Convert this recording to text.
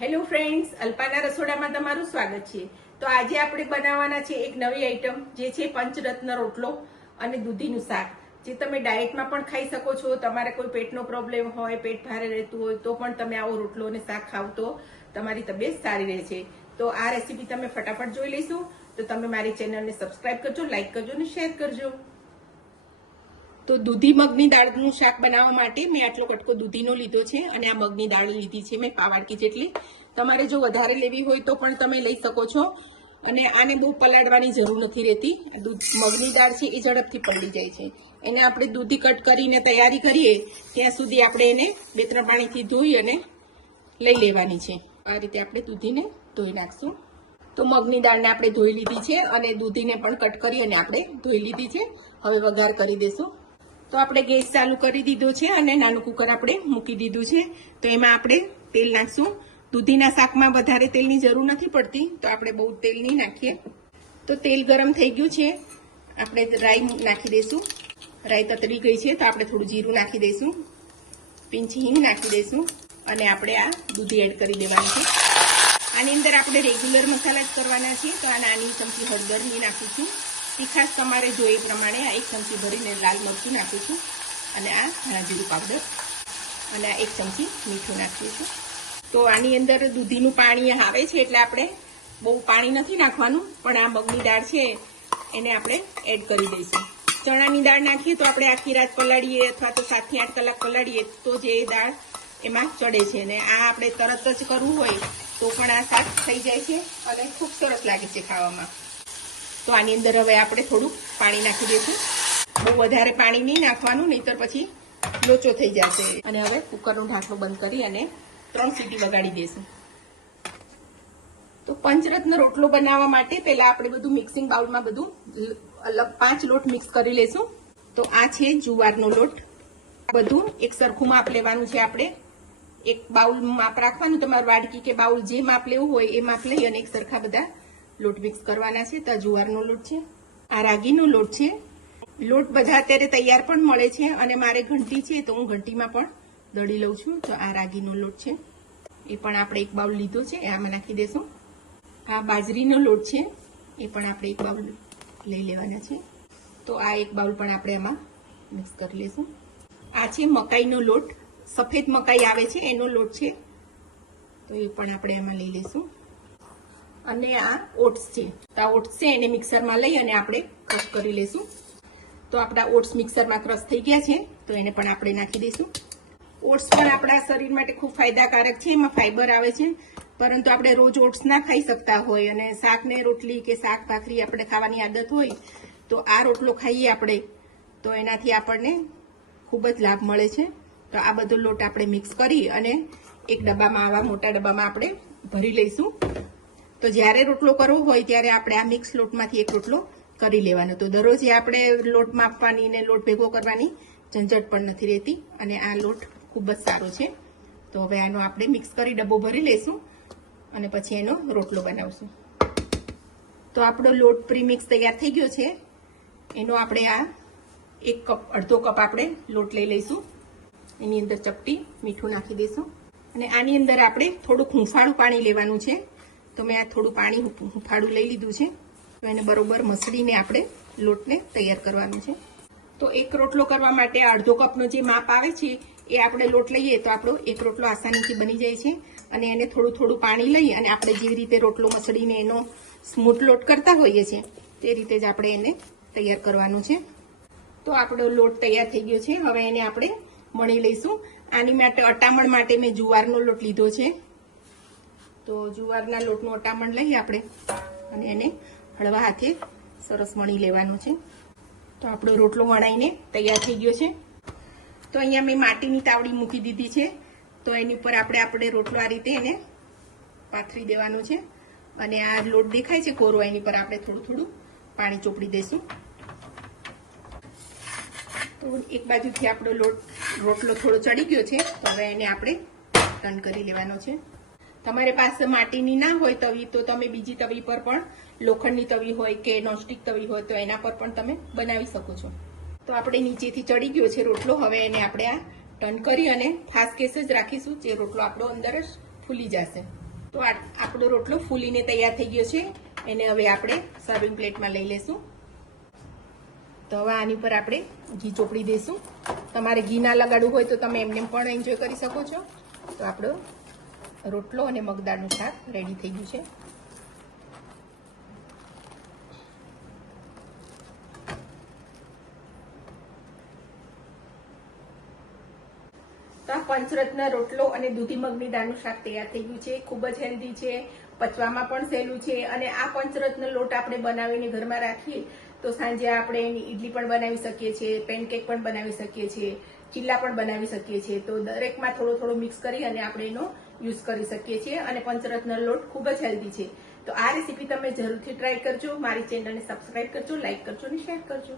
Hello friends, alpana રસોડામાં તમારું સ્વાગત છે। તો આજે આપણે બનાવવાના છે એક નવી આઈટમ, જે છે પંચરત્ન રોટલો અને દૂધીનું શાક, જે તમે ડાયટમાં પણ ખાઈ શકો છો। તમારે કોઈ પેટનો પ્રોબ્લેમ હોય, પેટ ભારે રહેતું હોય તો પણ તમે આવો રોટલો અને શાક ખાવ તો તમારી તબિયત સારી રહે છે। તો આ રેસીપી તમે ફટાફટ જોઈ લઈશું। તો તમે મારી ચેનલને સબસ્ક્રાઇબ કરજો, લાઈક કરજો અને શેર કરજો। તો દૂધી મગની દાળનું શાક બનાવવા માટે મેં આટલો કટકો દૂધીનો લીધો છે અને આ મગની દાળ લીધી છે મેં પાવાડકી જેટલી। તમારે જો વધારે લેવી હોય તો પણ તમે લઈ શકો છો અને આને બહુ પલાળવાની જરૂર નથી રહેતી। મગની દાળ છે એ ઝડપથી પલળી જાય છે। એને આપણે દૂધી કટ કરીને તૈયારી કરીએ ત્યાં સુધી આપણે એને 2-3 પાણીથી ધોઈ અને લઈ લેવાની છે। આ રીતે આપણે દૂધીને ધોઈ નાખશું। તો મગની દાળને આપણે ધોઈ લીધી છે અને દૂધીને પણ કટ કરી અને આપણે ધોઈ લીધી છે। હવે વઘાર કરી દેશું। તો આપણે ગેસ ચાલુ કરી દીધો છે અને નાનું કુકર આપણે મૂકી દીધું છે। તો એમાં આપણે તેલ નાખશું। દૂધીના શાકમાં વધારે તેલની જરૂર નથી પડતી, તો આપણે બહુ તેલ નહીં નાખીએ। તો તેલ ગરમ થઈ ગયું છે, આપણે રાઈ નાખી દઈશું। રાઈ તતરી ગઈ છે તો આપણે થોડું જીરું નાખી દઈશું, પિંચ હિંગ નાખી દઈશું અને આપણે આ દૂધી એડ કરી દેવાનું છે। આની અંદર આપણે રેગ્યુલર મસાલા જ કરવાના છે। તો આ નાની ચમચી હળદરની નાખું છું, તીખાશ તમારે જોઈએ પ્રમાણે આ 1 ચમચી ભરીને લાલ મરચું નાખું છું અને આ ધાણા જીરું પાવડર અને આ 1 ચમચી મીઠું નાખીએ છીએ। તો આની અંદર દૂધીનું પાણી આવે છે એટલે આપણે બહુ પાણી નથી નાખવાનું, પણ આ મગની દાળ છે એને આપણે એડ કરી દઈશું। ચણાની દાળ નાખીએ તો આપણે આખી રાત પલાળીએ અથવા તો 7 થી 8 કલાક પલાળીએ તો જે દાળ એમાં ચડે છે, અને આ આપણે તરત જ કરવું હોય તો પણ આ શાક થઈ જાય છે અને ખૂબ સરસ લાગે છે ખાવામાં। તો આની અંદર હવે આપણે થોડું પાણી નાખી દઈશું। બહુ વધારે પાણી નહીં નાખવાનું, નહીંતર પછી લોચો થઈ જશે। અને હવે કુકરનું ઢાંકણું બંધ કરી અને 3 સીટી વગાડી દઈશું। તો પંચરત્ન રોટલો બનાવવા માટે પહેલા આપણે બધું મિક્સિંગ બાઉલમાં બધું અલગ 5 લોટ મિક્સ કરી લેશું। તો આ છે જુવારનો લોટ, બધું એક સરખું માપ લેવાનું છે। આપણે એક બાઉલ માપ રાખવાનું, તમારું વાડકી કે બાઉલ જે માપ લેવું હોય એ માપ લઈ અને એક સરખા બધા લોટ મિક્સ કરવાના છે। તો જુવારનો લોટ છે, આ રાગીનો લોટ છે। લોટ બધા અત્યારે તૈયાર પણ મળે છે અને મારે ઘંટી છે તો હું ઘંટીમાં પણ દળી લઉં છું। તો આ રાગીનો લોટ છે, એ પણ આપણે એક બાઉલ લીધો છે, એ આમાં નાખી દેશું। આ બાજરીનો લોટ છે, એ પણ આપણે એક બાઉલ લઈ લેવાના છે। તો આ એક બાઉલ પણ આપણે આમાં મિક્સ કરી લેશું। આ છે મકાઈનો લોટ, સફેદ મકાઈ આવે છે એનો લોટ છે, તો એ પણ આપણે એમાં લઈ લઈશું। અને આ ઓટ્સ છે, તો આ ઓટ્સ છે એને મિક્સરમાં લઈ અને આપણે ક્રશ કરી લઈશું। તો આપણા ઓટ્સ મિક્સરમાં ક્રશ થઈ ગયા છે, તો એને પણ આપણે નાખી દઈશું। ઓટ્સ પણ આપણા શરીર માટે ખૂબ ફાયદાકારક છે, એમાં ફાઈબર આવે છે, પરંતુ આપણે રોજ ઓટ્સ ના ખાઈ શકતા હોય અને શાક ને રોટલી કે શાક ભાખરી આપણે ખાવાની આદત હોય, તો આ રોટલો ખાઈએ આપણે તો એનાથી આપણને ખૂબ જ લાભ મળે છે। તો આ બધો લોટ આપણે મિક્સ કરી અને એક ડબ્બામાં, આવા મોટા ડબ્બામાં આપણે ભરી લઈશું। તો જ્યારે રોટલો કરવો હોય ત્યારે આપણે આ મિક્સ લોટમાંથી એક રોટલો કરી લેવાનો। તો દરરોજ આપણે લોટ માપવાની ને લોટ ભેગો કરવાની ઝંઝટ પણ નથી રહેતી અને આ લોટ ખૂબ જ સારો છે। તો હવે આનો આપણે મિક્સ કરી ડબ્બો ભરી લઈશું અને પછી એનો રોટલો બનાવશું। તો આપણો લોટ પ્રીમિક્સ તૈયાર થઈ ગયો છે, એનો આપણે આ 1 કપ, અડધો કપ આપણે લોટ લઈ લઈશું। એની અંદર ચપટી મીઠું નાખી દઈશું અને આની અંદર આપણે થોડુંક હુંફાળું પાણી લેવાનું છે। તો મેં આ થોડું પાણી હુંફાળું લઈ લીધું છે। તો એને બરોબર મસળીને આપણે લોટને તૈયાર કરવાનું છે। તો એક રોટલો કરવા માટે અડધો કપનો જે માપ આવે છે એ આપણે લોટ લઈએ તો આપણો એક રોટલો આસાનીથી બની જાય છે। અને એને થોડું થોડું પાણી લઈ અને આપણે જેવી રીતે રોટલો મસળીને એનો સ્મૂથ લોટ કરતા હોઈએ છીએ તે રીતે જ આપણે એને તૈયાર કરવાનું છે। તો આપણો લોટ તૈયાર થઈ ગયો છે, હવે એને આપણે મણી લઈશું। આની માટે અટામણ માટે મેં જુવારનો લોટ લીધો છે। તો જુવારના લોટનું અટામણ લઈ આપણે અને એને હળવા હાથે સરસ મણી લેવાનું છે। તો આપણો રોટલો વણાઈને તૈયાર થઈ ગયો છે। તો અહીંયા મેં માટીની તાવડી મૂકી દીધી છે, તો એની ઉપર આપણે રોટલો આ રીતે એને પાથરી દેવાનું છે અને આ લોટ દેખાય છે કોરો, એની પર આપણે થોડું થોડું પાણી ચોપડી દઈશું। તો એક બાજુથી આપણો રોટલો થોડો ચડી ગયો છે, તો હવે એને આપણે ટર્ન કરી લેવાનો છે। તમારી પાસે માટીની ના હોય તવી તો તમે બીજી તવી પર પણ, લોખંડની તવી હોય કે નોનસ્ટિક તવી હોય તો એના પર પણ તમે બનાવી શકો છો। તો આપણે નીચેથી ચડી ગયો છે રોટલો, હવે એને આપણે આ ટર્ન કરી અને ખાસ કેસ જ રાખીશું, જે રોટલો આપણો અંદર જ ફૂલી જશે। તો આપણો રોટલો ફૂલીને તૈયાર થઈ ગયો છે. એને હવે આપણે સર્વિંગ પ્લેટમાં લઈ લેશું. તો હવે આની પર આપણે ઘી ચોપડી દઈશું. તમારે ઘી ના લગાડવું હોય તો તમે એમને પણ એન્જોય કરી શકો છો. તો આપણો રોટલો અને મગદાળનું શાક રેડી થઈ ગયું છે. તો આ પંચરત્ન રોટલો અને દૂધી મગની દાળનું શાક તૈયાર થઈ ગયું છે. ખૂબ જ હેલ્ધી છે, પચવામાં પણ સહેલું છે. અને આ પંચરત્ન લોટ આપણે બનાવીને ઘરમાં રાખીએ તો સાંજે આપણે એની ઈડલી પણ બનાવી શકીએ છીએ, પેનકેક પણ બનાવી શકીએ છીએ, ચીલા પણ બનાવી શકીએ છીએ. તો દરેકમાં થોડો થોડો મિક્સ કરી અને આપણે એનો યુઝ કરી શકીએ છીએ. અને પંચરત્ન લોટ ખૂબ જ હેલ્ધી છે. તો આ રેસીપી તમે જરૂરથી ટ્રાય કરજો. મારી ચેનલને સબસ્ક્રાઇબ કરજો, લાઇક કરજો અને શેર કરજો.